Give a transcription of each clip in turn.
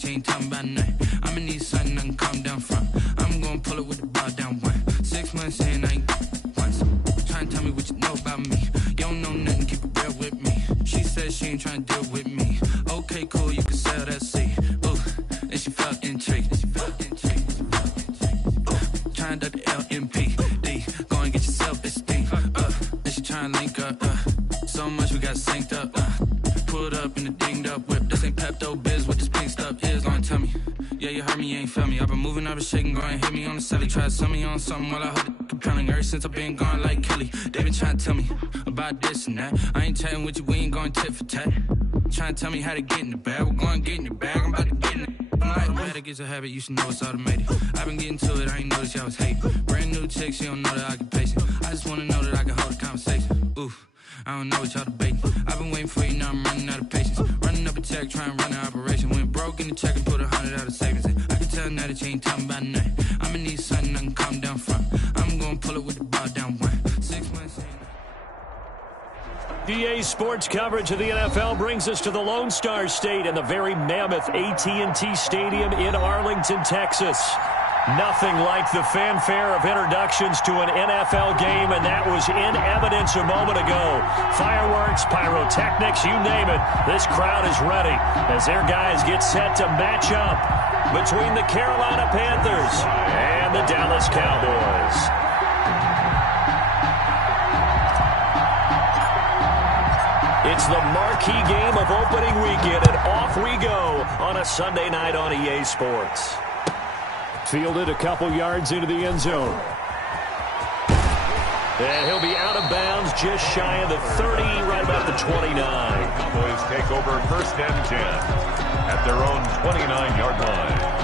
that you ain't talking about nothing. I'ma need something I can calm down from. I'm gonna pull it with the ball down one. 6 months in, I ain't once. Trying to tell me what you know about me. You don't know nothing, keep it real with me. She said she ain't trying to deal with me. Okay, cool, you can sell that seat. Ooh, and she felt intrigued. Trying to the LMPD. Go and get your self-esteem. And she trying to link up. So much we got synced up. Pulled up in the dinged up whip. This ain't Pepto-Biz, what this pink stuff is. Gonna tell me. Yeah, you heard me, you ain't felt me. I've been moving, I've been shaking, go and hit me on the celly. Try to sell me on something while I hold it compelling. Ever since I've been gone like Kelly, they been trying to tell me about this and that. I ain't chatting with you, we ain't going tit for tat. Trying to tell me how to get in the bag. We're going to get in the bag, I'm about to get in it. I'm like, man, that gets a habit, you should know it's automated. I've been getting to it, I ain't noticed y'all was hating. Brand new chick, she don't know the occupation. I just wanna know that I can hold a conversation. Oof, I don't know what y'all debating. I've been waiting for you, now I'm running out of patience. Running up a check, trying to run an operation. Went broke in the check and put 100 out of savings in. I can tell now that you ain't talking about nothing. I'ma need something I can calm down from. I'm gonna pull it with the ball down one. 6 months in. EA Sports coverage of the NFL brings us to the Lone Star State and the very mammoth AT&T Stadium in Arlington, Texas. Nothing like the fanfare of introductions to an NFL game, and that was in evidence a moment ago. Fireworks, pyrotechnics, you name it. This crowd is ready as their guys get set to match up between the Carolina Panthers and the Dallas Cowboys. It's the marquee game of opening weekend, and off we go on a Sunday night on EA Sports. Fielded a couple yards into the end zone. And he'll be out of bounds just shy of the 30, right about the 29. Cowboys take over 1st and 10 at their own 29-yard line.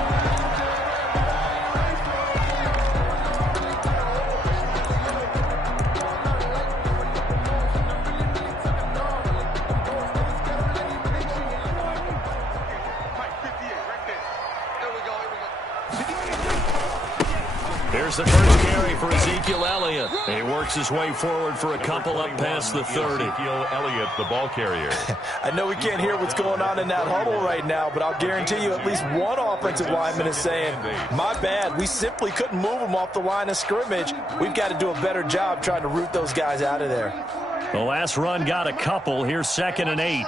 Here's the first carry for Ezekiel Elliott. He works his way forward for a couple up past the 30. Ezekiel Elliott, the ball carrier. I know we can't hear what's going on in that huddle right now, but I'll guarantee you at least one offensive lineman is saying, my bad, we simply couldn't move them off the line of scrimmage. We've got to do a better job trying to root those guys out of there. The last run got a couple. Here's 2nd and 8.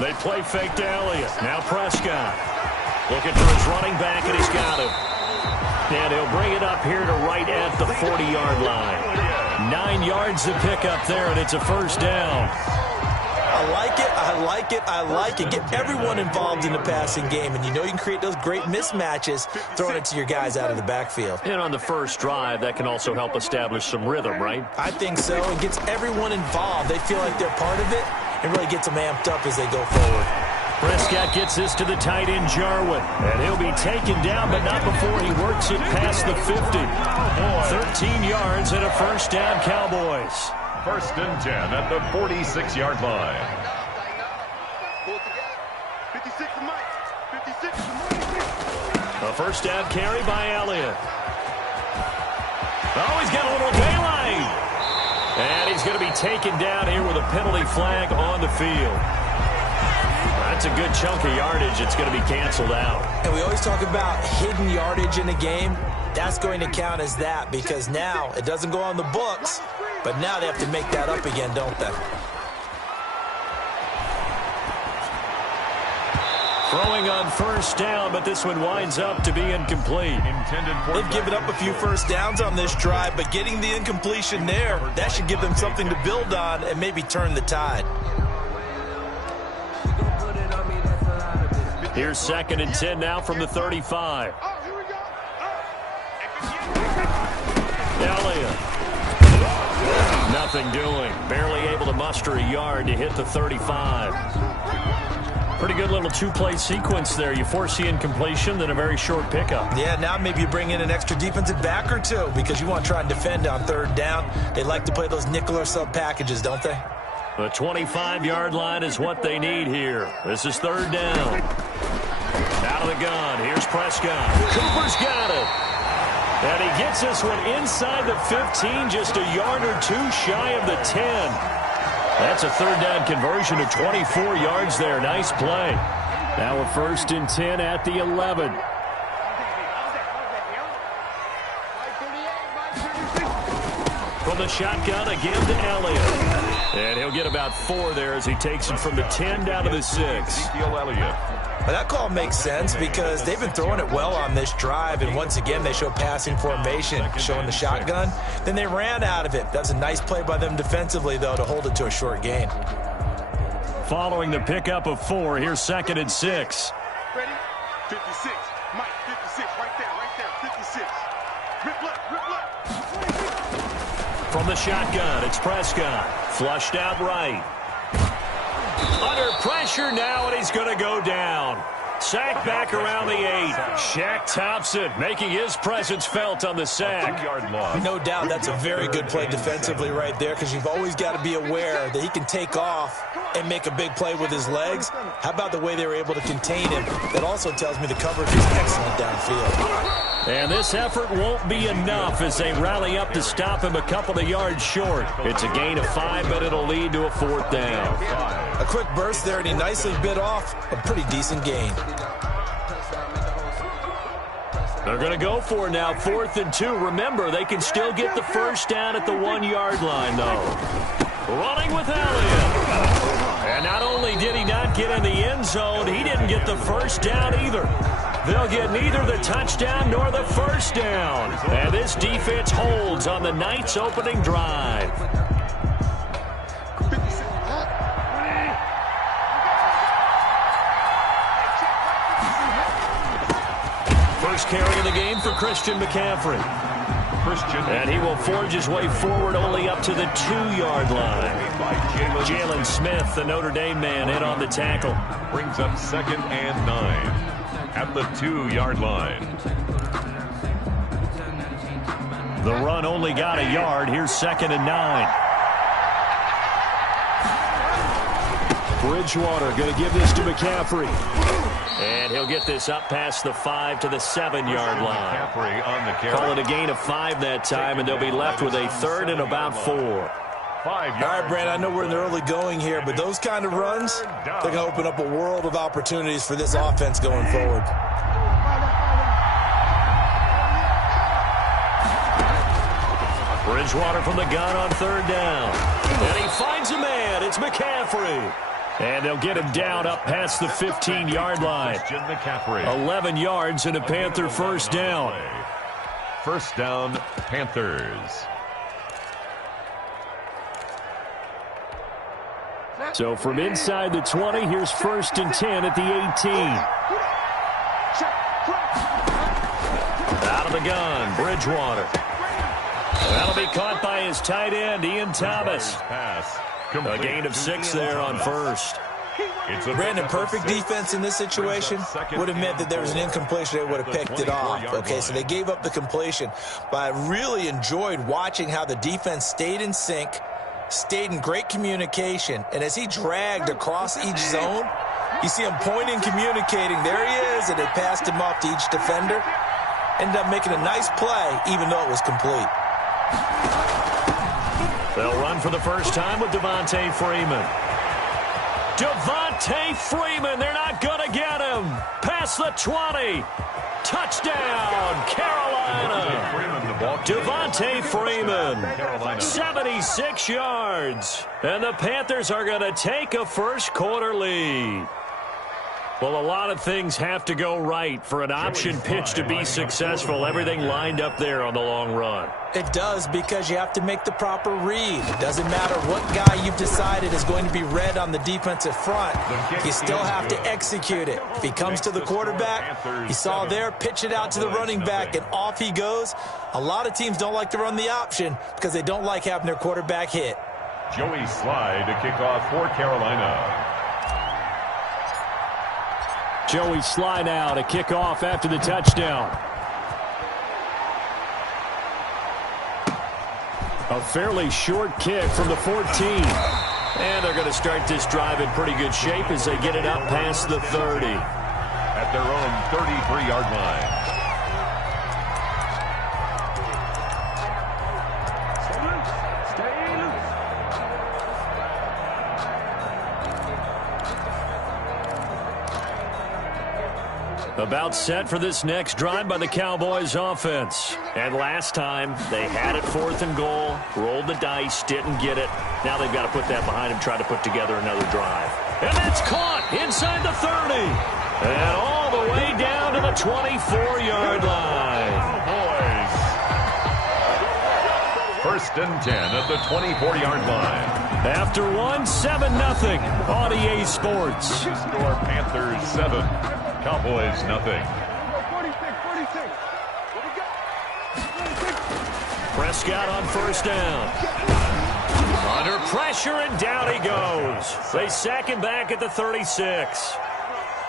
They play fake to Elliott. Now Prescott. Looking for his running back, and he's got him. And he'll bring it up here to right at the 40-yard line. 9 yards to pick up there, and it's a first down. I like it, I like it, I like it. Get everyone involved in the passing game, and you know you can create those great mismatches throwing it to your guys out of the backfield. And on the first drive, that can also help establish some rhythm, right? I think so. It gets everyone involved. They feel like they're part of it, and really gets them amped up as they go forward. Prescott gets this to the tight end, Jarwin. And he'll be taken down, but not before he works it past the 50. 13 yards and a first down, Cowboys. 1st and 10 at the 46-yard line. A first down carry by Elliott. Oh, he's got a little daylight. And he's going to be taken down here with a penalty flag on the field. That's a good chunk of yardage. It's going to be canceled out. And we always talk about hidden yardage in a game. That's going to count as that because now it doesn't go on the books, but now they have to make that up again, don't they? Throwing on first down, but this one winds up to be incomplete. They've given up a few first downs on this drive, but getting the incompletion there, that should give them something to build on and maybe turn the tide. Here's 2nd and 10 now from the 35. Elliott. Nothing doing. Barely able to muster a yard to hit the 35. Pretty good little two-play sequence there. You force the incompletion, then a very short pickup. Yeah, now maybe you bring in an extra defensive back or two because you want to try and defend on 3rd down. They like to play those nickel or sub packages, don't they? The 25-yard line is what they need here. This is 3rd down. Out of the gun. Here's Prescott. Cooper's got it. And he gets this one inside the 15, just a yard or two shy of the 10. That's a third down conversion of 24 yards there. Nice play. Now a 1st and 10 at the 11. From the shotgun again to Elliott. And he'll get about 4 there as he takes it from the 10 down to the 6. Well, that call makes sense because they've been throwing it well on this drive, and once again they show passing formation, showing the shotgun. Then they ran out of it. That was a nice play by them defensively, though, to hold it to a short gain. Following the pickup of 4, here's 2nd and 6. Ready? 56. Mike, 56. Right there. 56. Rip left. From the shotgun, it's Prescott. Flushed out right. Under pressure now, and he's going to go down. Sack back around the 8. Shaq Thompson making his presence felt on the sack. No doubt that's a very good play defensively right there, because you've always got to be aware that he can take off and make a big play with his legs. How about the way they were able to contain him? That also tells me the coverage is excellent downfield. And this effort won't be enough as they rally up to stop him a couple of yards short. It's a gain of 5, but it'll lead to a 4th down. A quick burst there, and he nicely bit off a pretty decent gain. They're going to go for it now, 4th and 2. Remember, they can still get the 1st down at the 1-yard line, though. Running with Elliott. And not only did he not get in the end zone, he didn't get the 1st down either. They'll get neither the touchdown nor the 1st down. And this defense holds on the Knights' opening drive. First carry of the game for Christian McCaffrey. And he will forge his way forward only up to the 2-yard line. Jalen Smith, the Notre Dame man, in on the tackle. Brings up 2nd and 9 at the 2-yard line. The run only got a yard. Here's 2nd and 9. Bridgewater going to give this to McCaffrey. And he'll get this up past the 5 to the 7-yard line. Call it a gain of 5 that time, and they'll be left with a 3rd and about 4. All right, Brand, I know we're in the early going here, but those kind of runs, they're going to open up a world of opportunities for this offense going forward. Bridgewater from the gun on 3rd down. And he finds a man. It's McCaffrey. And they'll get him down up past the 15-yard line. 11 yards and a Panther 1st down. 1st down, Panthers. So from inside the 20, here's 1st and 10 at the 18. Out of the gun, Bridgewater. That'll be caught by his tight end, Ian Thomas. A gain of 6 there on 1st. Brandon, perfect defense in this situation would have meant that there was an incompletion. They would have picked it off. Okay, so they gave up the completion. But I really enjoyed watching how the defense stayed in sync, stayed in great communication, and as he dragged across each zone, you see him pointing, communicating. There he is, and they passed him off to each defender. Ended up making a nice play, even though it was complete. They'll run for the first time with Devontae Freeman. Devontae Freeman, they're not going to get him. Past the 20. Touchdown, Carolina. Devontae Freeman, 76 yards. And the Panthers are going to take a first-quarter lead. Well, a lot of things have to go right for an option pitch to be successful. Everything lined up there on the long run. It does, because you have to make the proper read. It doesn't matter what guy you've decided is going to be read on the defensive front. You still have to execute it. If he comes to the quarterback, you saw there, pitch it out to the running back, and off he goes. A lot of teams don't like to run the option because they don't like having their quarterback hit. Joey Slye to kick off for Carolina. Joey Slye now to kick off after the touchdown. A fairly short kick from the 14. And they're going to start this drive in pretty good shape as they get it up past the 30. At their own 33-yard line. About set for this next drive by the Cowboys offense. And last time, they had it 4th and goal, rolled the dice, didn't get it. Now they've got to put that behind them, try to put together another drive. And that's caught inside the 30. And all the way down to the 24-yard line. Boys. 1st and 10 at the 24-yard line. After one, 7-0 on EA Sports. Score Panthers 7, Cowboys nothing. Prescott on 1st down. Under pressure, and down he goes. They sack him back at the 36.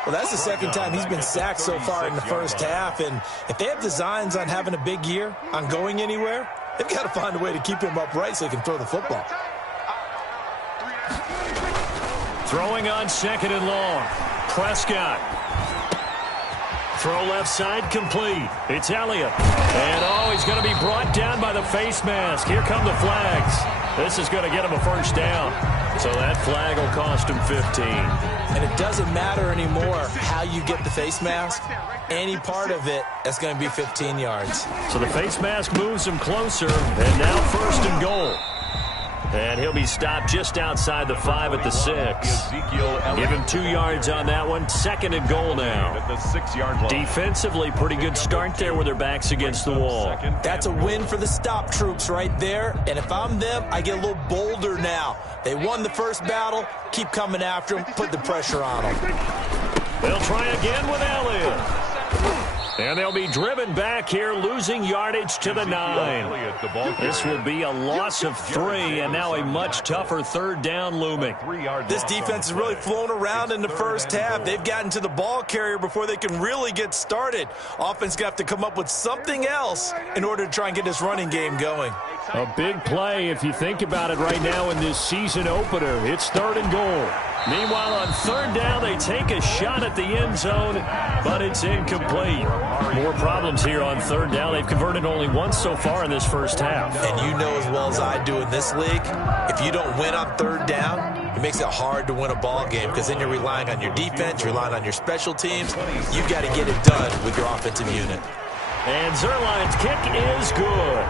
Well, that's the 2nd time he's been sacked so far in the first half. And if they have designs on having a big year, on going anywhere, they've got to find a way to keep him upright so he can throw the football. Throwing on 2nd and long. Prescott. Throw left side complete. It's Elliott. And, he's going to be brought down by the face mask. Here come the flags. This is going to get him a 1st down. So that flag will cost him 15. And it doesn't matter anymore how you get the face mask. Any part of it, that's going to be 15 yards. So the face mask moves him closer. And now 1st and goal. And he'll be stopped just outside the 5 at the 6. Give him 2 yards on that one. 2nd and goal now. At the 6-yard line. Defensively, pretty good start there with their backs against the wall. That's a win for the stop troops right there. And if I'm them, I get a little bolder now. They won the first battle. Keep coming after them. Put the pressure on them. They'll try again with Elliott. And they'll be driven back here, losing yardage to the 9. This will be a loss of 3, and now a much tougher 3rd down looming. This defense has really flown around in the first half. They've gotten to the ball carrier before they can really get started. Offense got to come up with something else in order to try and get this running game going. A big play if you think about it right now in this season opener. It's 3rd and goal. Meanwhile, on 3rd down, they take a shot at the end zone, but it's incomplete. More problems here on 3rd down. They've converted only once so far in this first half. And you know as well as I do in this league, if you don't win on 3rd down, it makes it hard to win a ball game because then you're relying on your defense, you're relying on your special teams. You've got to get it done with your offensive unit. And Zerline's kick is good.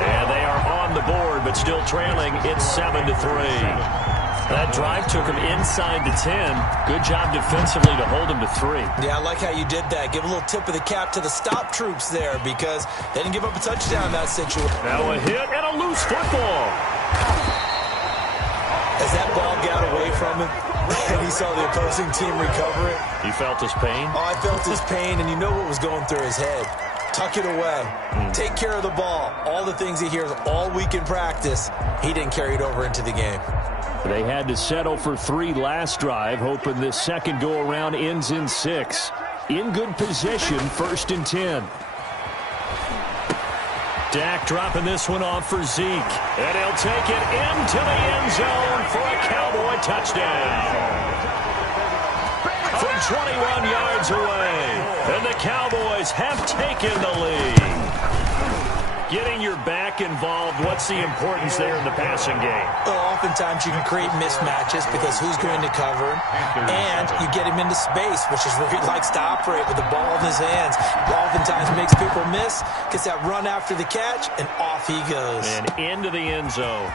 And they are on the board, but still trailing. It's 7-3. That drive took him inside the 10. Good job defensively to hold him to 3. Yeah, I like how you did that. Give a little tip of the cap to the stop troops there because they didn't give up a touchdown in that situation. Now a hit and a loose football. As that ball got away from him and he saw the opposing team recover it. You felt his pain? Oh, I felt his pain, and you know what was going through his head. Tuck it away. Take care of the ball. All the things he hears all week in practice, he didn't carry it over into the game. They had to settle for 3 last drive, hoping this second go-around ends in 6. In good position, 1st and 10. Dak dropping this one off for Zeke. And he'll take it into the end zone for a Cowboy touchdown. From 21 yards away. And the Cowboys have taken the lead. Getting your back involved, what's the importance there in the passing game? Well, oftentimes you can create mismatches because who's going to cover him, and you get him into space, which is where he likes to operate with the ball in his hands. Oftentimes makes people miss, gets that run after the catch, and off he goes. And into the end zone.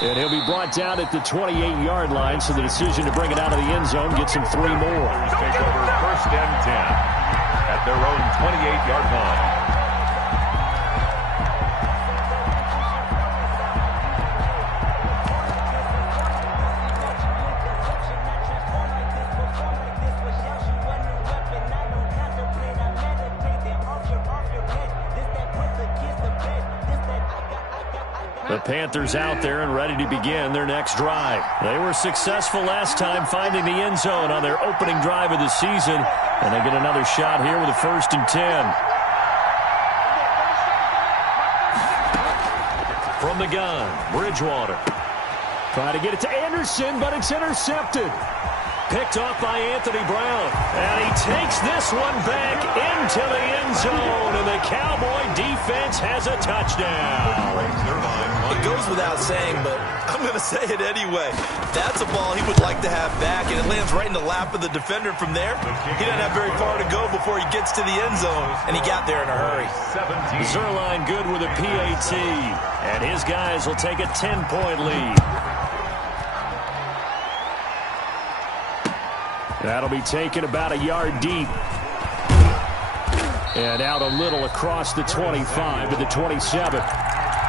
And he'll be brought down at the 28-yard line, so the decision to bring it out of the end zone gets him 3 more. Take over 1st and 10. At their own 28-yard line. The Panthers out there and ready to begin their next drive. They were successful last time finding the end zone on their opening drive of the season. And they get another shot here with a 1st and 10. From the gun, Bridgewater. Trying to get it to Anderson, but it's intercepted. Picked off by Anthony Brown. And he takes this one back into the end zone. And the Cowboy defense has a touchdown. It goes without saying, but I'm going to say it anyway. That's a ball he would like to have back, and it lands right in the lap of the defender from there. He doesn't have very far to go before he gets to the end zone, and he got there in a hurry. Zerline good with a PAT, and his guys will take a 10-point lead. That'll be taken about a yard deep. And out a little across the 25 to the 27.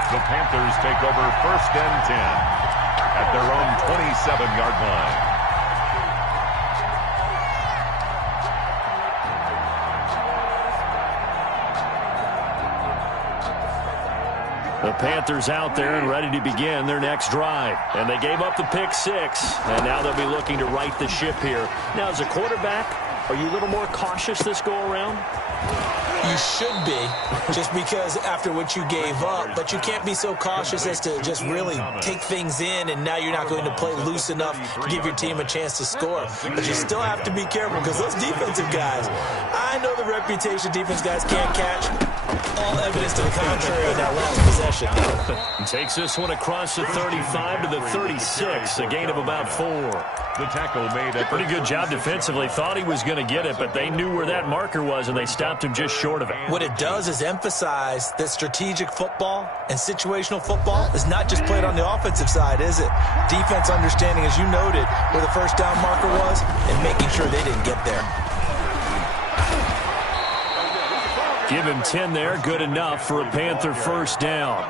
The Panthers take over 1st and 10 at their own 27-yard line. The Panthers out there and ready to begin their next drive. And they gave up the pick 6, and now they'll be looking to right the ship here. Now, as a quarterback, are you a little more cautious this go-around? You should be, just because after what you gave up, but you can't be so cautious as to just really take things in, and now you're not going to play loose enough to give your team a chance to score. But you still have to be careful, because those defensive guys, I know the reputation defense guys can't catch. All evidence to the contrary on that last possession. Takes this one across the 35 to the 36, a gain of about 4. The tackle made a pretty good job defensively. Thought he was going to get it, but they knew where that marker was, and they stopped him just short of it. What it does is emphasize that strategic football and situational football is not just played on the offensive side, is it? Defense understanding, as you noted, where the first down marker was and making sure they didn't get there. Give him 10 there, good enough for a Panther first down.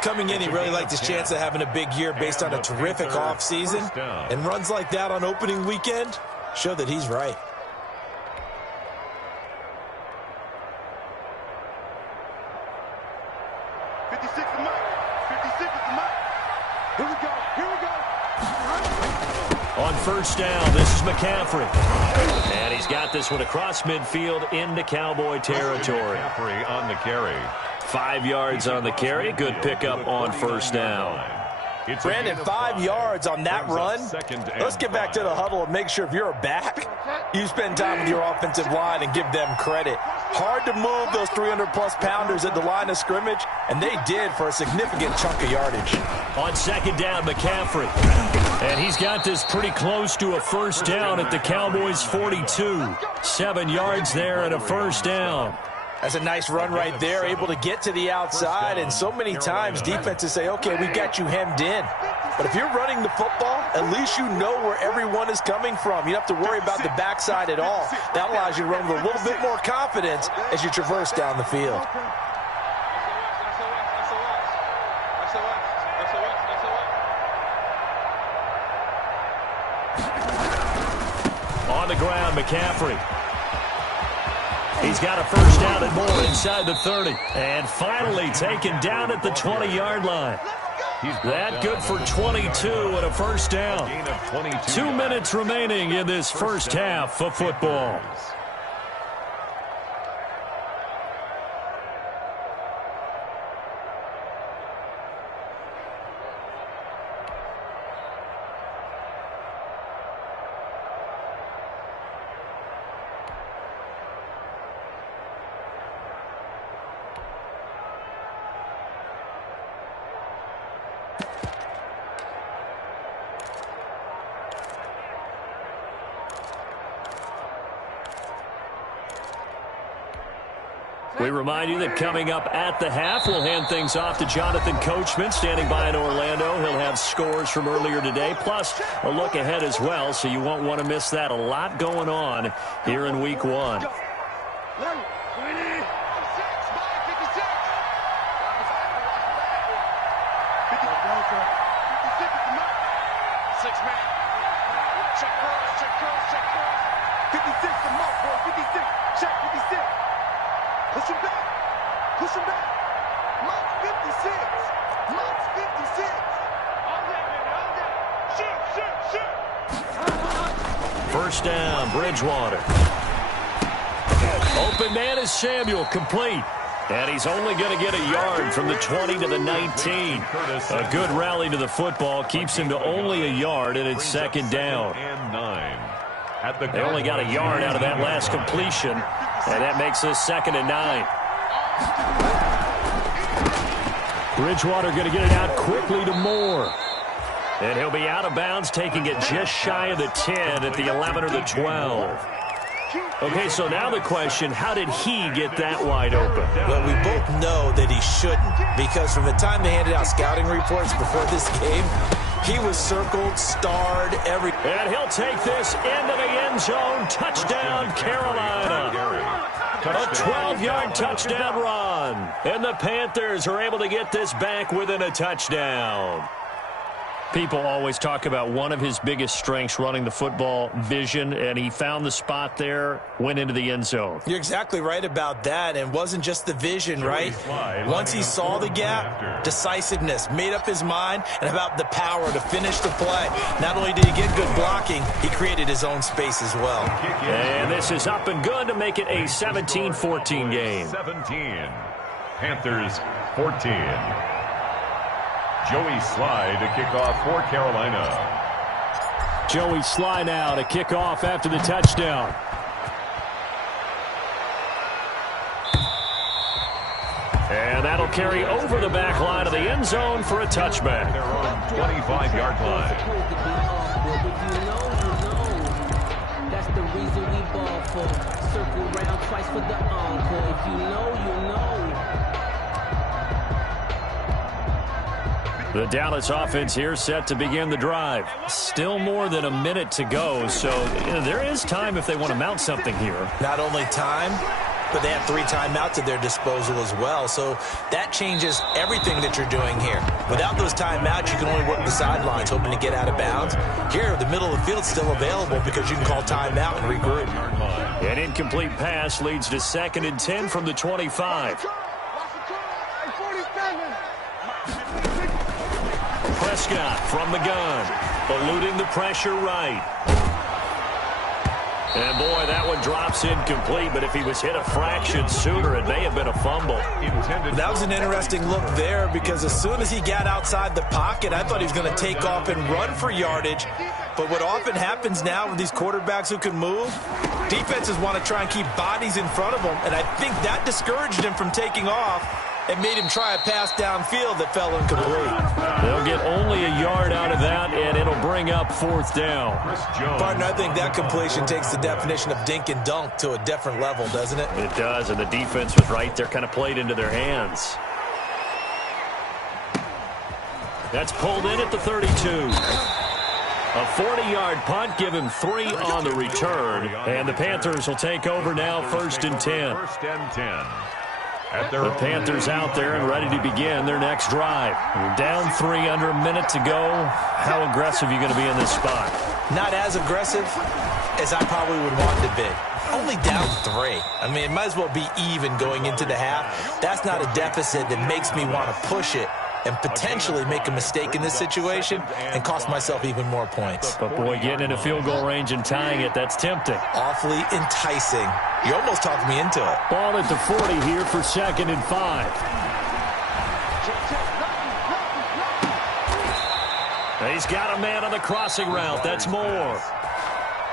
Coming in, he really liked his chance of having a big year based on a terrific offseason. And runs like that on opening weekend show that he's right. On first down, this is McCaffrey. And he's got this one across midfield into Cowboy territory. McCaffrey on the carry. 5 yards on the carry. Good pickup on first down. Brandon, 5 yards on that run. Let's get back to the huddle and make sure if you're a back, you spend time with your offensive line and give them credit. Hard to move those 300-plus pounders at the line of scrimmage, and they did for a significant chunk of yardage. On second down, McCaffrey. And he's got this pretty close to a first down at the Cowboys' 42. 7 yards there and a first down. That's a nice run right there, able to get to the outside, and so many times defenses say, okay, we got you hemmed in. But if you're running the football, at least you know where everyone is coming from. You don't have to worry about the backside at all. That allows you to run with a little bit more confidence as you traverse down the field. On the ground, McCaffrey. He's got a first down and more inside the 30. And finally taken down at the 20-yard line. That good for 22 and a first down. 2 minutes remaining in this first half of football. We remind you that coming up at the half, we'll hand things off to Jonathan Coachman, standing by in Orlando. He'll have scores from earlier today, plus a look ahead as well, so you won't want to miss that. A lot going on here in Week 1. Push him back. Push him back. Mark 56. Mark 56. All that, baby. All that. Shoot. First down, Bridgewater. Open man is Samuel, complete. And he's only going to get a yard from the 20 to the 19. A good rally to the football keeps him to only a yard, and it's second down. They only got a yard out of that last completion, and that makes this 2nd and 9. Bridgewater going to get it out quickly to Moore. And he'll be out of bounds, taking it just shy of the 10 at the 11 or the 12. Okay, so now the question, how did he get that wide open? Well, we both know that he shouldn't, because from the time they handed out scouting reports before this game, he was circled, starred, every... And he'll take this into the end zone. Touchdown, Carolina. A 12-yard touchdown run. And the Panthers are able to get this back within a touchdown. People always talk about one of his biggest strengths, running the football, vision, and he found the spot there, went into the end zone. You're exactly right about that, and it wasn't just the vision, right? Once he saw the gap, decisiveness, made up his mind, and about the power to finish the play. Not only did he get good blocking, he created his own space as well. And this is up and good to make it a 17-14 game. 17. Panthers 14. Joey Sly to kick off for Carolina. Joey Sly now to kick off after the touchdown. And that'll carry over the back line of the end zone for a touchback. Their own 25-yard line. That's the reason we ball for. Circle round twice for the encore. If you know, you know. The Dallas offense here set to begin the drive. Still more than a minute to go, so there is time if they want to mount something here. Not only time, but they have 3 timeouts at their disposal as well, so that changes everything that you're doing here. Without those timeouts, you can only work the sidelines, hoping to get out of bounds. Here, the middle of the field's still available because you can call timeout and regroup. An incomplete pass leads to 2nd and 10 from the 25. Prescott from the gun, eluding the pressure right. And boy, that one drops incomplete, but if he was hit a fraction sooner, it may have been a fumble. That was an interesting look there, because as soon as he got outside the pocket, I thought he was going to take off and run for yardage. But what often happens now with these quarterbacks who can move, defenses want to try and keep bodies in front of them, and I think that discouraged him from taking off and made him try a pass downfield that fell incomplete. They'll get only a yard out of that, and it'll bring up 4th down. Partner, I think that completion takes the definition of dink and dunk to a different level, doesn't it? It does, and the defense was right there, kind of played into their hands. That's pulled in at the 32. A 40-yard punt, give him 3 on the return, and the Panthers will take over now, 1st and 10. 1st and 10. The Panthers out there and ready to begin their next drive. Down 3, under a minute to go. How aggressive are you going to be in this spot? Not as aggressive as I probably would want to be. Only down 3. I mean, it might as well be even going into the half. That's not a deficit that makes me want to push it and potentially make a mistake in this situation and cost myself even more points. But, boy, getting into field goal range and tying it, that's tempting. Awfully enticing. You almost talked me into it. Ball at the 40 here for 2nd and 5. He's got a man on the crossing route. That's Moore.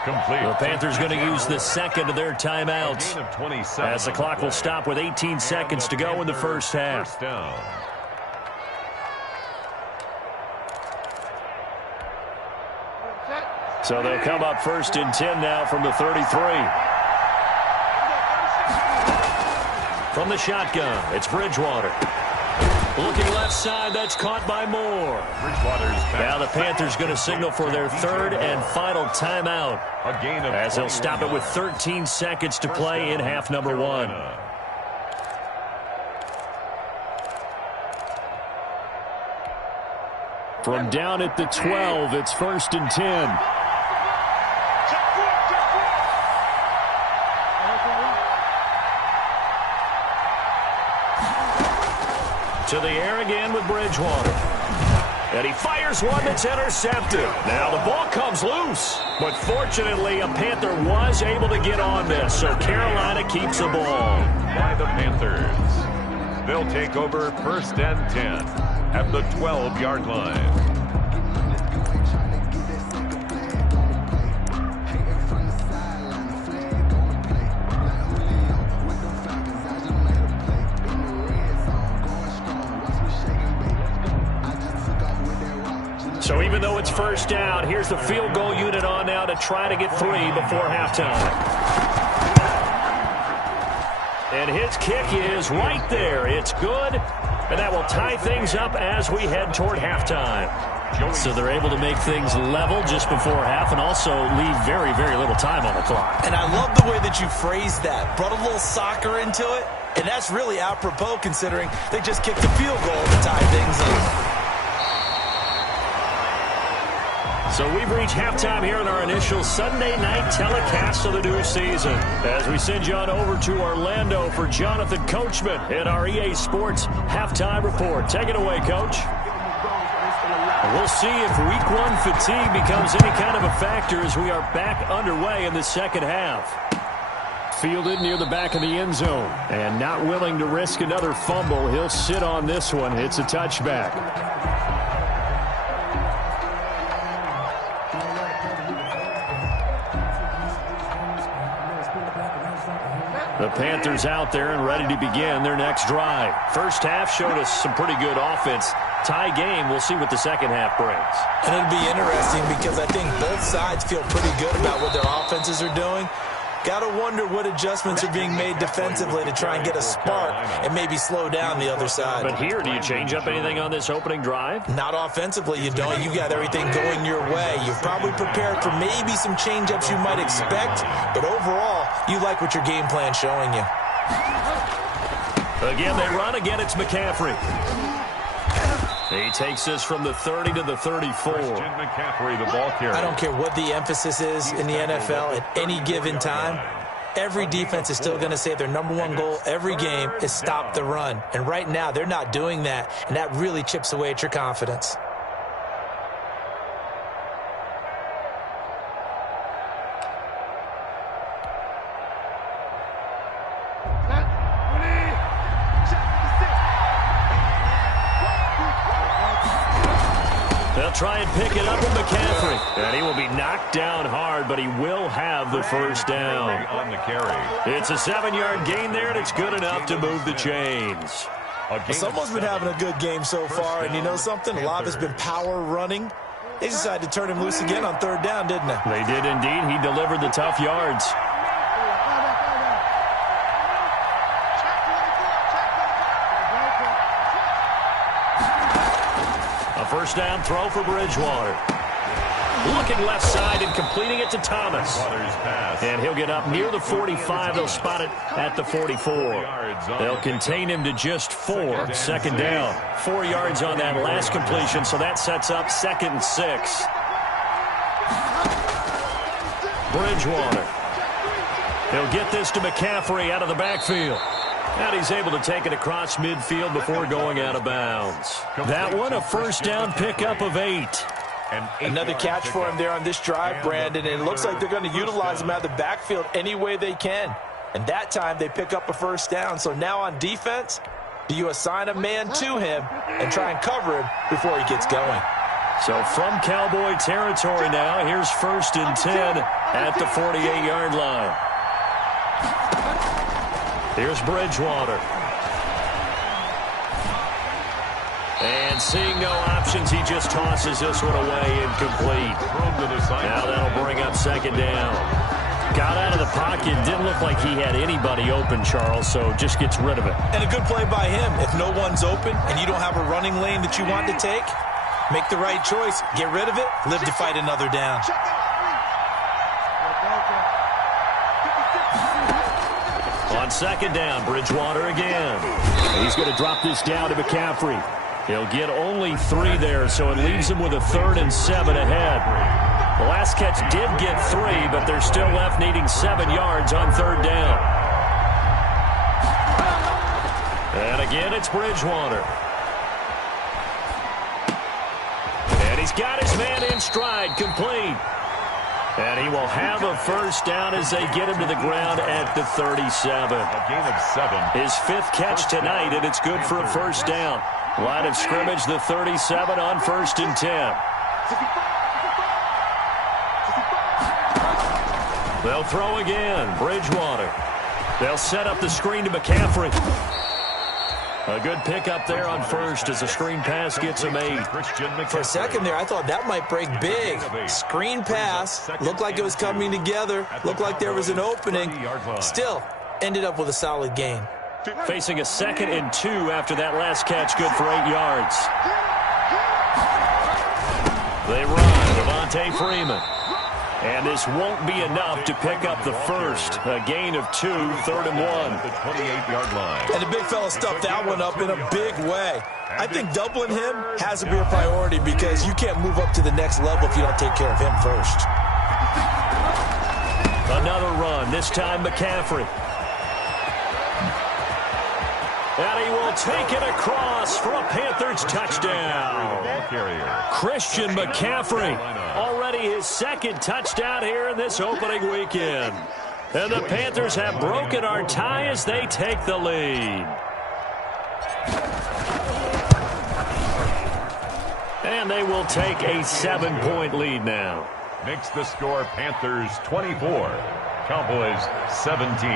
Complete. The Panthers going to use the 2nd of their timeouts, as the clock will stop with 18 seconds to go in the first half. First down. So they'll come up 1st and 10 now from the 33. From the shotgun, it's Bridgewater. Looking left side, that's caught by Moore. Now the Panthers going to signal for their 3rd and final timeout, as they'll stop it with 13 seconds to play in half number 1. From down at the 12, it's 1st and 10. To the air again with Bridgewater. And he fires one that's intercepted. Now the ball comes loose. But fortunately, a Panther was able to get on this, so Carolina keeps the ball. By the Panthers. They'll take over 1st and 10 at the 12-yard line. So even though it's first down, here's the field goal unit on now to try to get 3 before halftime. And his kick is right there. It's good, and that will tie things up as we head toward halftime. So they're able to make things level just before half and also leave very, very little time on the clock. And I love the way that you phrased that. Brought a little soccer into it, and that's really apropos considering they just kicked a field goal to tie things up. So we've reached halftime here in our initial Sunday night telecast of the new season. As we send you on over to Orlando for Jonathan Coachman in our EA Sports halftime report. Take it away, Coach. We'll see if Week 1 fatigue becomes any kind of a factor as we are back underway in the second half. Fielded near the back of the end zone. And not willing to risk another fumble. He'll sit on this one. It's a touchback. The Panthers out there and ready to begin their next drive. First half showed us some pretty good offense. Tie game, we'll see what the second half brings. And it'll be interesting because I think both sides feel pretty good about what their offenses are doing. Got to wonder what adjustments are being made defensively to try and get a spark and maybe slow down the other side. But here, do you change up anything on this opening drive? Not offensively, you don't. You got everything going your way. You're probably prepared for maybe some change-ups you might expect, but overall, you like what your game plan's showing you. Again, they run. Again, it's McCaffrey. He takes this from the 30 to the 34. McCaffrey, the ball carrier. I don't care what the emphasis is in the NFL at any given time. Every defense is still going to say their #1 goal every game is stop the run. And right now, they're not doing that, and that really chips away at your confidence. They'll try and pick it up with McCaffrey. And he will be knocked down hard, but he will have the first down. On the carry. It's a 7-yard gain there, and it's good enough to move the chains. Someone's been having a good game so far, and you know something? A lot of it's been power running. They decided to turn him loose again on third down, didn't they? They did indeed. He delivered the tough yards. First down throw for Bridgewater. Looking left side and completing it to Thomas. And he'll get up near the 45. They'll spot it at the 44. They'll contain him to just 4. Second down. 4 yards on that last completion, so that sets up 2nd and 6. Bridgewater. He'll get this to McCaffrey out of the backfield. And he's able to take it across midfield before going out of bounds. That one, a first down pickup of 8. Another catch for him there on this drive, Brandon. And it looks like they're going to utilize him out of the backfield any way they can. And that time they pick up a first down. So now on defense, do you assign a man to him and try and cover him before he gets going? So from Cowboy territory now, here's 1st and 10 at the 48-yard line. Here's Bridgewater. And seeing no options, he just tosses this one away incomplete. Now that'll bring up 2nd down. Got out of the pocket. Didn't look like he had anybody open, Charles, so just gets rid of it. And a good play by him. If no one's open and you don't have a running lane that you want to take, make the right choice. Get rid of it. Live to fight another down. On 2nd down, Bridgewater again. He's going to drop this down to McCaffrey. He'll get only 3 there, so it leaves him with a 3rd and 7 ahead. The last catch did get 3, but they're still left needing 7 yards on 3rd down. And again, it's Bridgewater. And he's got his man in stride, complete. And he will have a first down as they get him to the ground at the 37. A gain of 7. His 5th catch tonight, and it's good for a first down. Line of scrimmage, the 37 on 1st and 10. They'll throw again. Bridgewater. They'll set up the screen to McCaffrey. A good pickup there on first as the screen pass gets him 8. For a second there, I thought that might break big. Screen pass, looked like it was coming together, looked like there was an opening. Still, ended up with a solid gain. Facing a 2nd and 2 after that last catch, good for 8 yards. They run, Devontae Freeman. And this won't be enough to pick up the first. A gain of 2, 3rd and 1. The 28-yard line. And the big fella stuffed that one up in a big way. I think doubling him has to be a priority because you can't move up to the next level if you don't take care of him first. Another run, this time McCaffrey. And he will take it across for a Panthers touchdown. Christian McCaffrey, already his 2nd touchdown here in this opening weekend. And the Panthers have broken our tie as they take the lead. And they will take a 7-point lead now. Makes the score Panthers 24, Cowboys 17.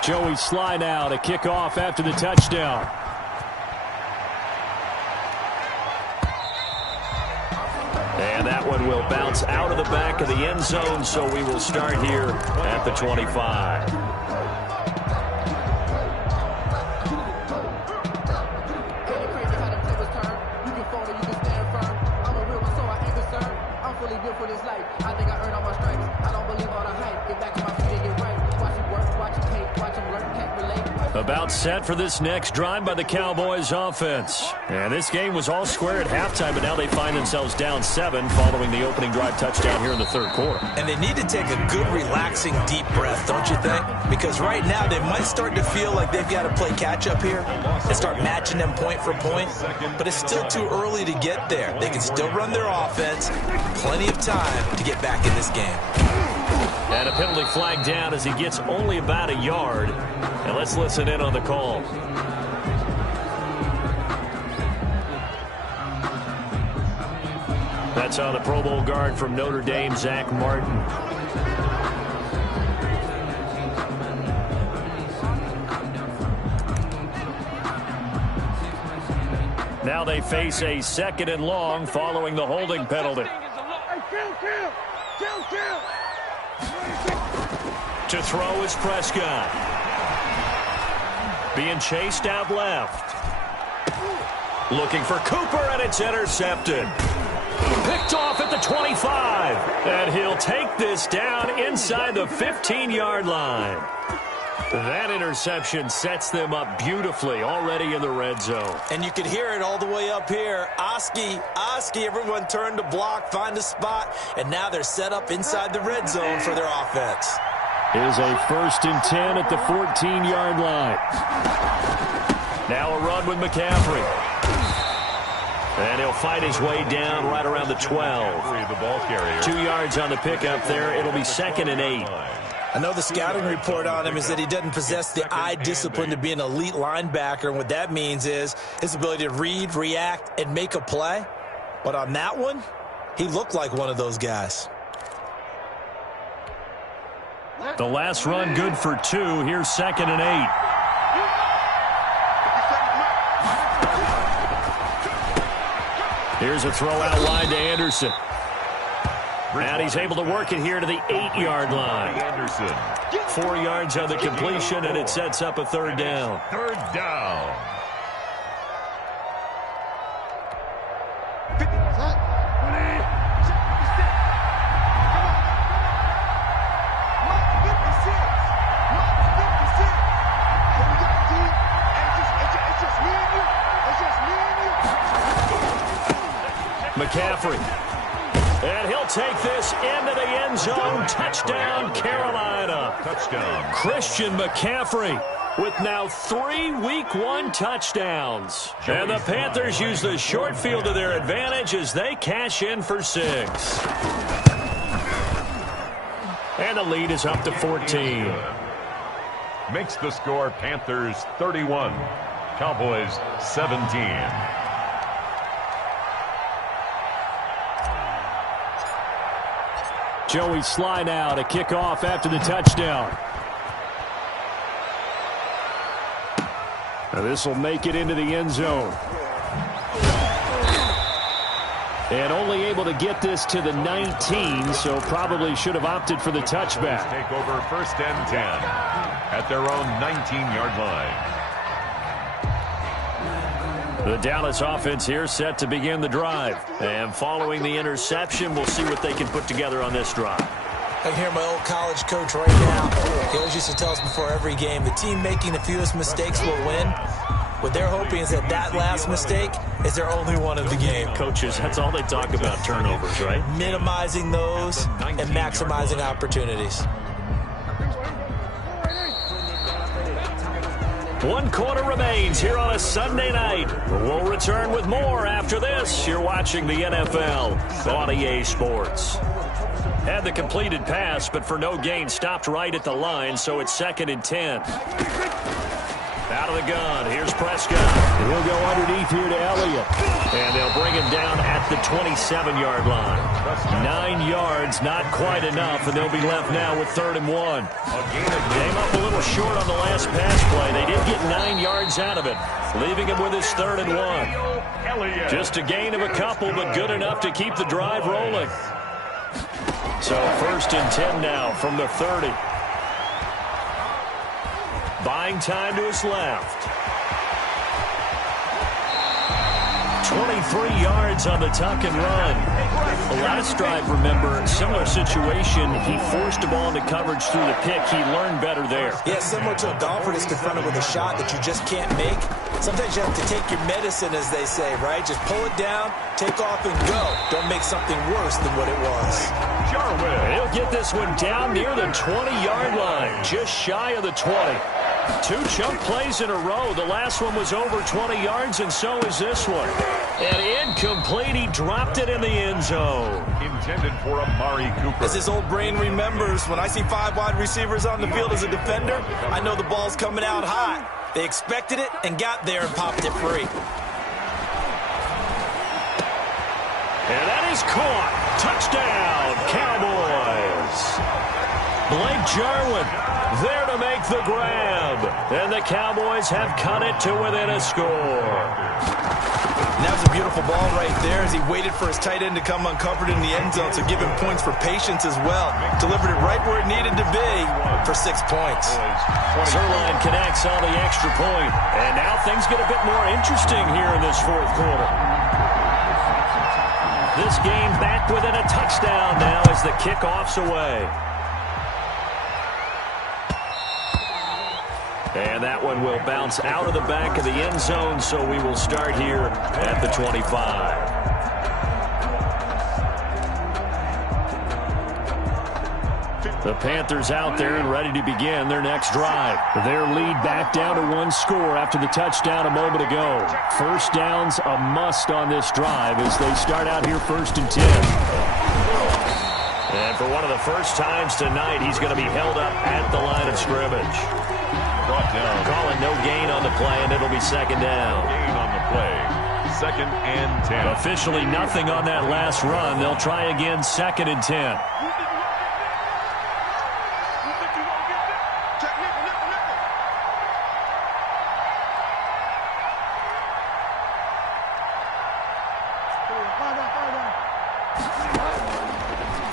Joey Sly now to kick off after the touchdown. And that one will bounce out of the back of the end zone, so we will start here at the 25. About set for this next drive by the Cowboys offense. And this game was all square at halftime, but now they find themselves down 7 following the opening drive touchdown here in the 3rd quarter. And they need to take a good, relaxing, deep breath, don't you think? Because right now they might start to feel like they've got to play catch-up here and start matching them point for point. But it's still too early to get there. They can still run their offense. Plenty of time to get back in this game. And a penalty flag down as he gets only about a yard. And let's listen in on the call. That's on the Pro Bowl guard from Notre Dame, Zach Martin. Now they face a 2nd and long following the holding penalty. To throw is Prescott. Being chased out left. Looking for Cooper, and it's intercepted. Picked off at the 25. And he'll take this down inside the 15-yard line. That interception sets them up beautifully already in the red zone. And you can hear it all the way up here. Oski, everyone turned to block, find a spot, and now they're set up inside the red zone for their offense. Is a 1st and 10 at the 14-yard line. Now a run with McCaffrey. And he'll fight his way down right around the 12. 2 yards on the pickup there. It'll be 2nd and 8. I know the scouting report on him is that he doesn't possess the eye discipline to be an elite linebacker. And what that means is his ability to read, react, and make a play. But on that one, he looked like one of those guys. The last run good for 2. Here's 2nd and 8. Here's a throw out wide to Anderson. And he's able to work it here to the 8-yard line. 4 yards on the completion, and it sets up a 3rd down. 3rd down. McCaffrey. And he'll take this into the end zone. Touchdown, Carolina. Touchdown. Christian McCaffrey with now 3 Week 1 touchdowns. And the Panthers use the short field to their advantage as they cash in for 6. And the lead is up to 14. Makes the score Panthers 31, Cowboys 17. Joey Sly now to kick off after the touchdown. Now this will make it into the end zone. And only able to get this to the 19, so probably should have opted for the touchback. Take over first and 10 at their own 19-yard line. The Dallas offense here set to begin the drive. And following the interception, we'll see what they can put together on this drive. I hear my old college coach right now. He always used to tell us before every game, the team making the fewest mistakes will win. What they're hoping is that last mistake is their only one of the game. Coaches, that's all they talk about, turnovers, right? Minimizing those and maximizing opportunities. 1 quarter remains here on a Sunday night. We'll return with more after this. You're watching the NFL on EA Sports. Had the completed pass, but for no gain, stopped right at the line, so it's 2nd and 10. Out of the gun, here's Prescott. He'll go underneath here to Elliott. And they'll bring him down at the 27-yard line. 9 yards, not quite enough, and they'll be left now with 3rd and 1. Came up a little short on the last pass play. They did get 9 yards out of it, leaving him with his 3rd and 1. Just a gain of a couple, but good enough to keep the drive rolling. So 1st and 10 now from the 30. Buying time to his left. 23 yards on the tuck and run. The last drive, remember, similar situation. He forced the ball into coverage through the pick. He learned better there. Yeah, similar to a golfer that's confronted with a shot that you just can't make. Sometimes you have to take your medicine, as they say, right? Just pull it down, take off, and go. Don't make something worse than what it was. He'll get this one down near the 20-yard line, just shy of the 20. 2 chunk plays in a row. The last one was over 20 yards, and so is this one. And incomplete. He dropped it in the end zone. Intended for Amari Cooper. As his old brain remembers, when I see 5 wide receivers on the field as a defender, I know the ball's coming out hot. They expected it and got there and popped it free. And that is caught. Touchdown, Cowboys. Blake Jarwin there to make the grab. And the Cowboys have cut it to within a score. And that was a beautiful ball right there as he waited for his tight end to come uncovered in the end zone, so give him points for patience as well. Delivered it right where it needed to be for 6 points. Zerline connects on the extra point. And now things get a bit more interesting here in this 4th quarter. This game back within a touchdown now as the kickoff's away. And that one will bounce out of the back of the end zone, so we will start here at the 25. The Panthers out there and ready to begin their next drive. Their lead back down to 1 score after the touchdown a moment ago. First down's a must on this drive as they start out here 1st and 10. And for one of the first times tonight, he's going to be held up at the line of scrimmage. Brought down. Calling no gain on the play, and it'll be 2nd down. Gain on the play. 2nd and 10. Officially nothing on that last run. They'll try again 2nd and 10.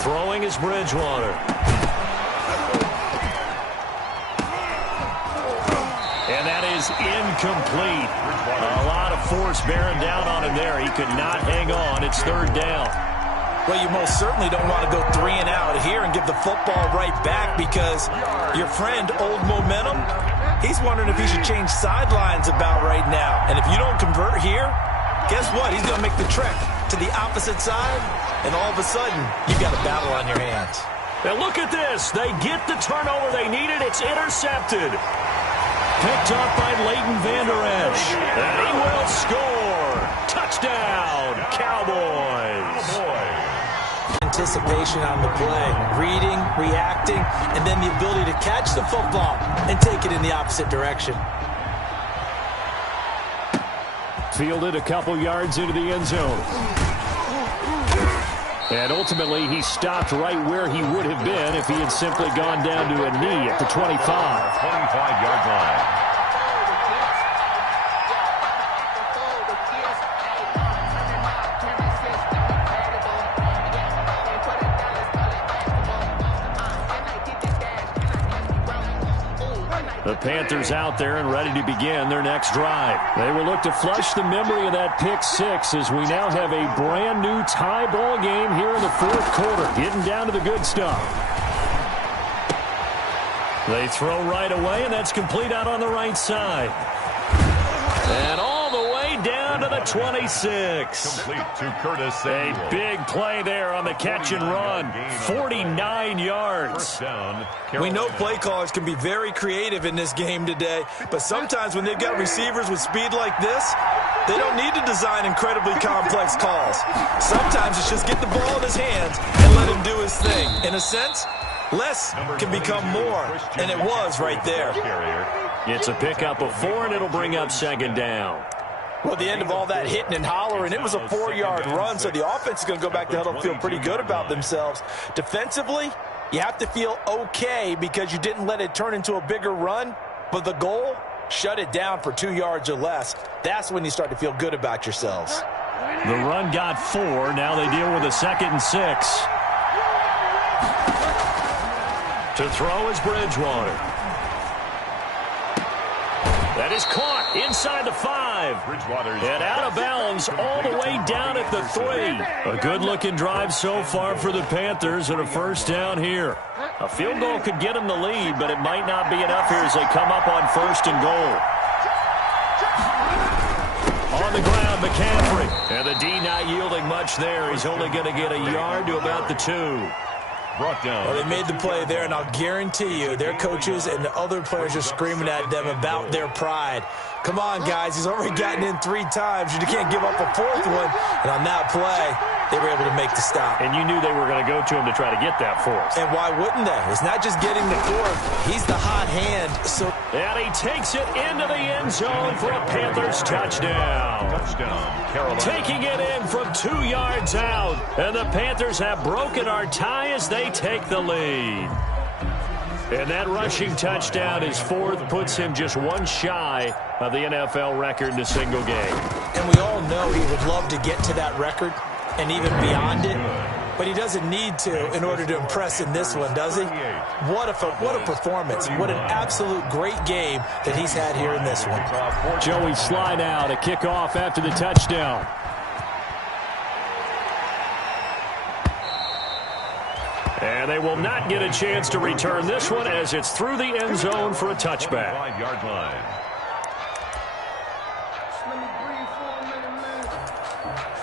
Throwing is Bridgewater. And that is incomplete. A lot of force bearing down on him there. He could not hang on. It's 3rd down. Well, you most certainly don't want to go 3 and out here and give the football right back because your friend, Old Momentum, he's wondering if he should change sidelines about right now. And if you don't convert here, guess what? He's going to make the trek to the opposite side, and all of a sudden, you've got a battle on your hands. And look at this. They get the turnover they needed. It's intercepted. Picked off by Leighton Vander Esch. And he will score. Touchdown, Cowboys. Anticipation on the play, reading, reacting, and then the ability to catch the football and take it in the opposite direction. Fielded a couple yards into the end zone. And ultimately, he stopped right where he would have been if he had simply gone down to a knee at the 25. 25-yard line. The Panthers out there and ready to begin their next drive. They will look to flush the memory of that pick six as we now have a brand new tie ball game here in the fourth quarter. Getting down to the good stuff. They throw right away, and that's complete out on the right side. And all the way down to the 26. Complete to Curtis Samuel. A big play there on the catch and run. 49 yards. First down, We know play callers can be very creative in this game today, but sometimes when they've got receivers with speed like this, they don't need to design incredibly complex calls. Sometimes it's just get the ball in his hands and let him do his thing. In a sense, less can become more, and it was right there. It's a pickup of 4, and it'll bring up second down. Well, at the end of all that hitting and hollering, it was a 4-yard run, so the offense is going to go back to huddle, feel pretty good about themselves. Defensively, you have to feel okay because you didn't let it turn into a bigger run, but the goal, shut it down for 2 yards or less. That's when you start to feel good about yourselves. The run got 4. Now they deal with a 2nd and 6. To throw is Bridgewater. That is caught inside the 5. And out of bounds all the way down at the 3. A good-looking drive so far for the Panthers and a first down here. A field goal could get them the lead, but it might not be enough here as they come up on 1st and goal. On the ground, McCaffrey. And the D not yielding much there. He's only going to get a yard to about the 2. Brought down. Well, they made the play there, and I'll guarantee you their coaches and the other players are screaming at them about their pride. Come on, guys. He's already gotten in 3 times. You can't give up a 4th one. And on that play, they were able to make the stop. And you knew they were going to go to him to try to get that 4th. And why wouldn't they? It's not just getting the 4th. He's the hot hand. So and he takes it into the end zone for a Panthers touchdown. Touchdown, Carolina. Taking it in from 2 yards out. And the Panthers have broken our tie as they take the lead. And that rushing touchdown, his 4th, puts him just 1 shy of the NFL record in a single game. And we all know he would love to get to that record and even beyond it, but he doesn't need to in order to impress in this one, does he? What a performance. What an absolute great game that he's had here in this one. Joey slide out, a kickoff after the touchdown. And they will not get a chance to return this one as it's through the end zone for a touchback. 5-yard line. Let me breathe for a minute, man.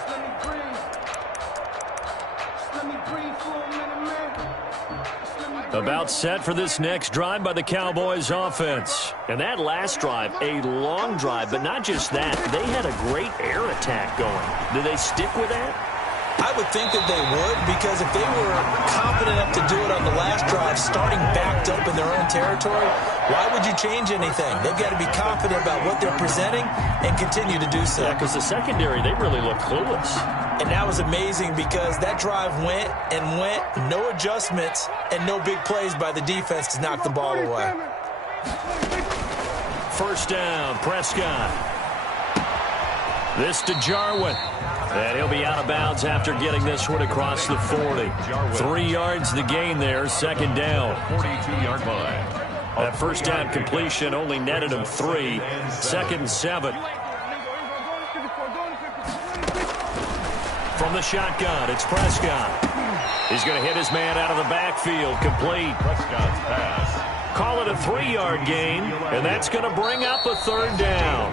Let me breathe. Let me breathe for a minute, man. About set for this next drive by the Cowboys offense. And that last drive, a long drive, but not just that. They had a great air attack going. Do they stick with that? I would think that they would, because if they were confident enough to do it on the last drive, starting backed up in their own territory, why would you change anything? They've got to be confident about what they're presenting and continue to do so. Yeah, because the secondary, they really look clueless. And that was amazing because that drive went and went, no adjustments, and no big plays by the defense to knock the ball away. First down, Prescott. This to Jarwin. And he'll be out of bounds after getting this one across the 40. 3 yards the gain there, second down. 42-yard line. That first down completion only netted him 3. 2nd and 7. From the shotgun, it's Prescott. He's going to hit his man out of the backfield, complete. Prescott's pass. Call it a 3-yard gain, and that's going to bring up a 3rd down.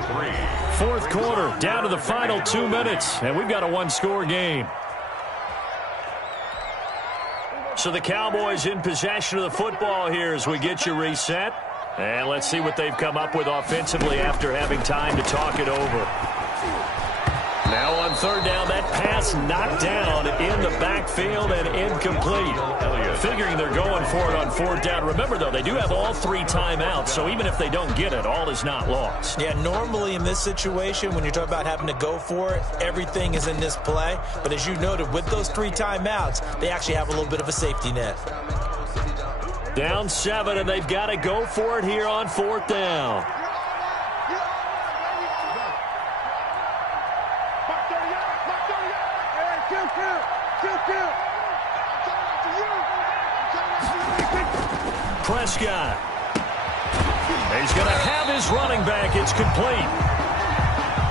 4th quarter, down to the final 2 minutes, and we've got a 1-score game. So the Cowboys in possession of the football here as we get you reset. And let's see what they've come up with offensively after having time to talk it over. Now on 3rd down, that pass knocked down in the backfield and incomplete. Figuring they're going for it on 4th down. Remember, though, they do have all 3 timeouts, so even if they don't get it, all is not lost. Yeah, normally in this situation, when you're talking about having to go for it, everything is in this play. But as you noted, with those 3 timeouts, they actually have a little bit of a safety net. Down 7, and they've got to go for it here on 4th down. Prescott. He's going to have his running back. It's complete.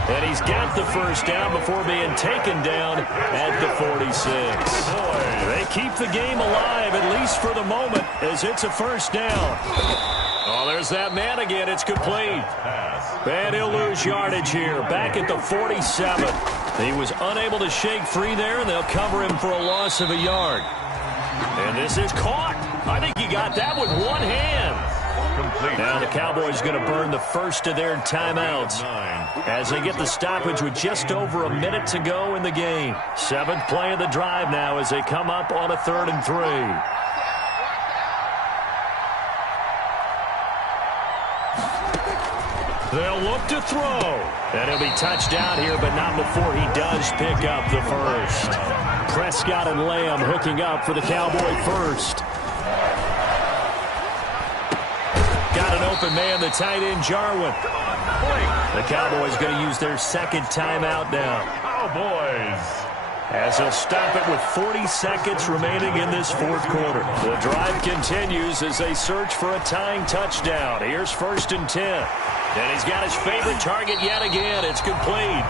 And he's got the first down before being taken down at the 46. Boy, they keep the game alive, at least for the moment, as it's a first down. Oh, there's that man again. It's complete. And he'll lose yardage here. Back at the 47. He was unable to shake free there, and they'll cover him for a loss of a yard. And this is caught. I think he got that with one hand. Complete. Now the Cowboys going to burn the first of their timeouts as they get the stoppage with just over a minute to go in the game. 7th play of the drive now as they come up on a 3rd and 3. They'll look to throw. And he'll be touched down here, but not before he does pick up the first. Prescott and Lamb hooking up for the Cowboy first. Got an open man, the tight end, Jarwin. The Cowboys going to use their second timeout now. Cowboys. As he'll stop it with 40 seconds remaining in this 4th quarter. The drive continues as they search for a tying touchdown. Here's 1st and 10. And he's got his favorite target yet again. It's complete.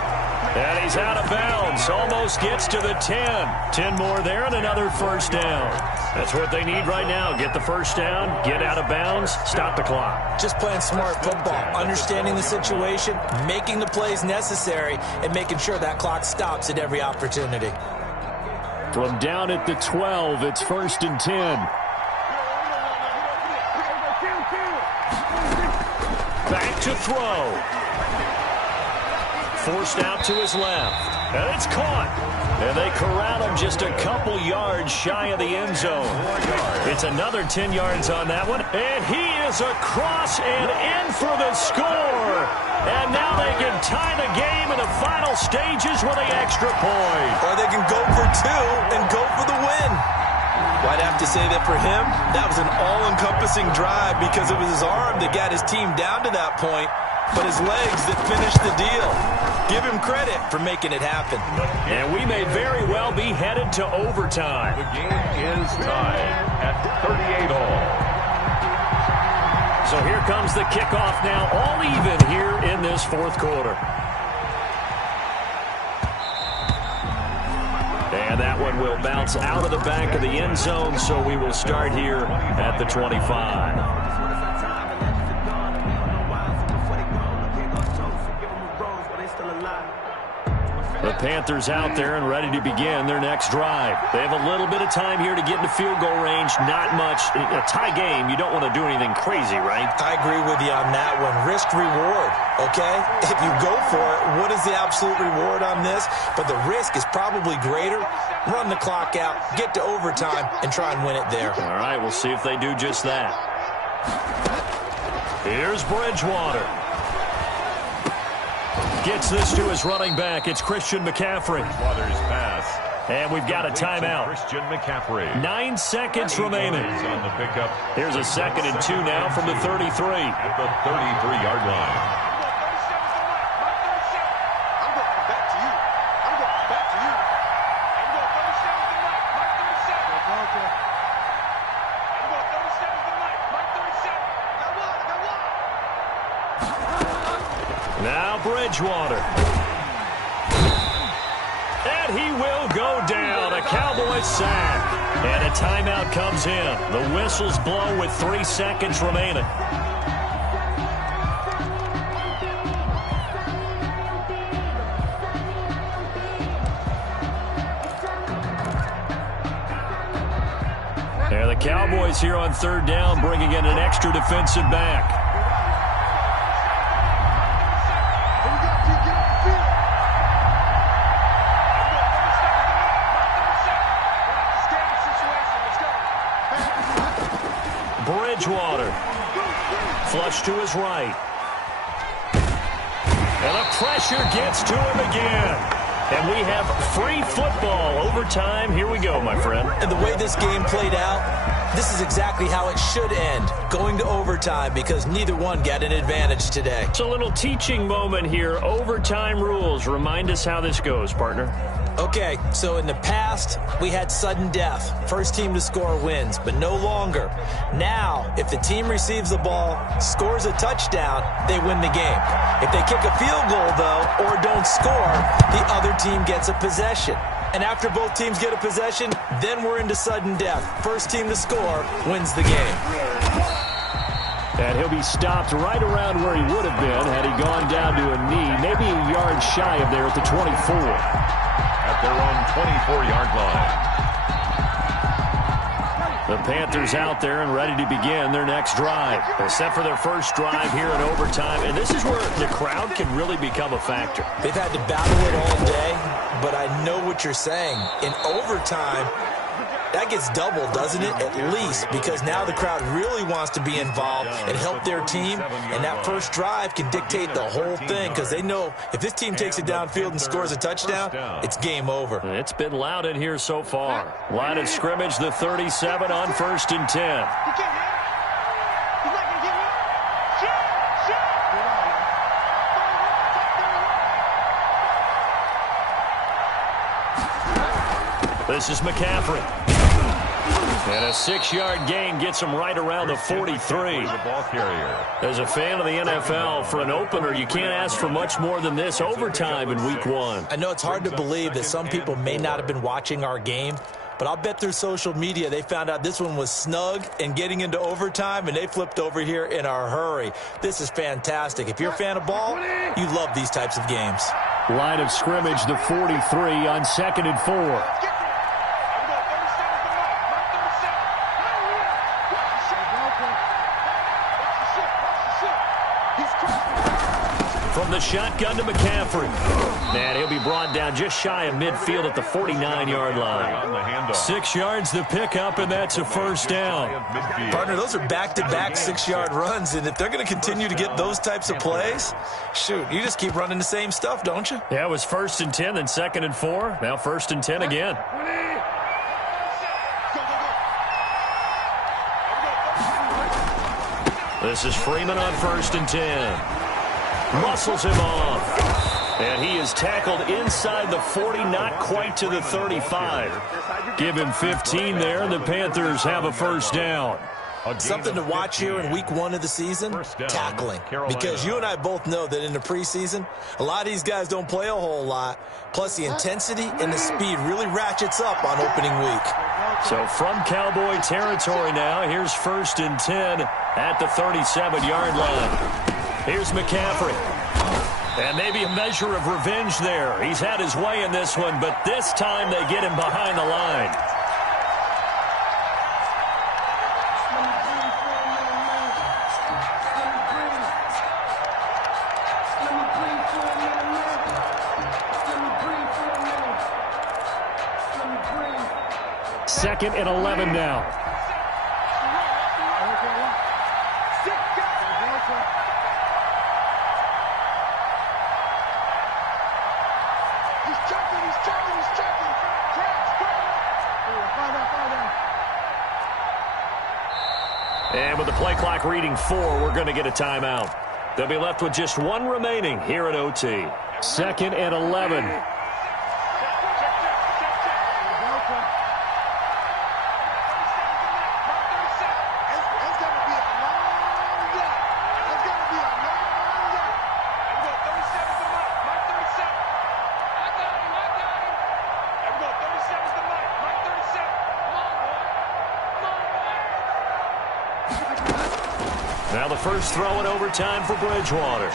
And he's out of bounds. Almost gets to the 10. 10 more there and another first down. That's what they need right now. Get the first down, get out of bounds, stop the clock. Just playing smart football, understanding the situation, making the plays necessary, and making sure that clock stops at every opportunity. From down at the 12, it's 1st and 10. Back to throw. Forced out to his left. And it's caught. And they corral him just a couple yards shy of the end zone. It's another 10 yards on that one. And he is across and in for the score. And now they can tie the game in the final stages with an extra point. Or they can go for 2 and go for the win. Well, I'd have to say that for him, that was an all-encompassing drive because it was his arm that got his team down to that point, but his legs that finished the deal. Give him credit for making it happen. And we may very well be headed to overtime. The game is tied at 38 all. So here comes the kickoff now, all even here in this 4th quarter. And that one will bounce out of the back of the end zone, so we will start here at the 25. The Panthers out there and ready to begin their next drive. They have a little bit of time here to get into field goal range. Not much. A tie game, you don't want to do anything crazy, right? I agree with you on that one. Risk reward, okay? If you go for it, what is the absolute reward on this? But the risk is probably greater. Run the clock out, get to overtime, and try and win it there. All right, we'll see if they do just that. Here's Bridgewater. Gets this to his running back. It's Christian McCaffrey. Bridgewater's pass. And we've got a timeout. Christian McCaffrey. 9 seconds remaining. On the pickup. Here's a 2nd and 2 now from the 33. At the 33-yard line. Now Bridgewater. And he will go down. A Cowboys sack. And a timeout comes in. The whistles blow with 3 seconds remaining. And the Cowboys here on 3rd down, bringing in an extra defensive back. Bridgewater. Flush to his right. And the pressure gets to him again. And we have free football. Overtime. Here we go, my friend. And the way this game played out, this is exactly how it should end. Going to overtime because neither one got an advantage today. It's a little teaching moment here. Overtime rules. Remind us how this goes, partner. Okay, so in the past, we had sudden death. First team to score wins, but no longer. Now, if the team receives the ball, scores a touchdown, they win the game. If they kick a field goal, though, or don't score, the other team gets a possession. And after both teams get a possession, then we're into sudden death. First team to score wins the game. And he'll be stopped right around where he would have been had he gone down to a knee, maybe a yard shy of there at the 24. At their own 24-yard line. The Panthers out there and ready to begin their next drive. They're set for their first drive here in overtime, and this is where the crowd can really become a factor. They've had to battle it all day, but I know what you're saying. In overtime, that gets doubled, doesn't it? At least, because now the crowd really wants to be involved and help their team, and that first drive can dictate the whole thing because they know if this team takes it downfield and scores a touchdown, it's game over. It's been loud in here so far. Line of scrimmage, the 37 on 1st and 10. This is McCaffrey. And a 6-yard gain gets him right around the 43. As a fan of the NFL, for an opener, you can't ask for much more than this overtime in Week 1. I know it's hard to believe that some people may not have been watching our game, but I'll bet through social media they found out this one was snug and getting into overtime, and they flipped over here in a hurry. This is fantastic. If you're a fan of ball, you love these types of games. Line of scrimmage, the 43 on 2nd and 4. From the shotgun to McCaffrey. And he'll be brought down just shy of midfield at the 49-yard line. 6 yards the pickup, and that's a first down. Partner, those are back-to-back 6-yard runs, and if they're going to continue to get those types of plays, shoot, you just keep running the same stuff, don't you? Yeah, it was 1st and 10, then 2nd and 4. Now 1st and 10 again. This is Freeman on 1st and 10. Muscles him off. And he is tackled inside the 40, not quite to the 35. Give him 15 there, and the Panthers have a first down. Something to watch here in Week 1 of the season, tackling. Because you and I both know that in the preseason, a lot of these guys don't play a whole lot. Plus, the intensity and the speed really ratchets up on opening week. So from Cowboy territory now, here's 1st and 10 at the 37-yard line. Here's McCaffrey. And maybe a measure of revenge there. He's had his way in this one, but this time they get him behind the line. Second and 11 now. And with the play clock reading 4, we're going to get a timeout. They'll be left with just 1 remaining here at OT. 2nd and 11. Now the first throw in overtime for Bridgewater.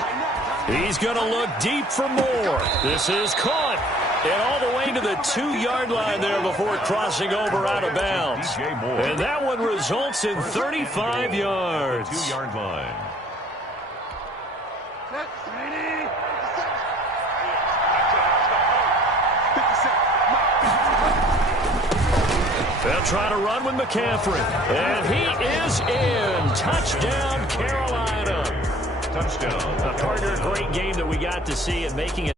He's going to look deep for more. This is caught. And all the way to the 2-yard line there before crossing over out of bounds. And that one results in 35 yards. 2-yard line. They'll try to run with McCaffrey. And he is in. Touchdown, Carolina. Touchdown. A partner, great game that we got to see, and making it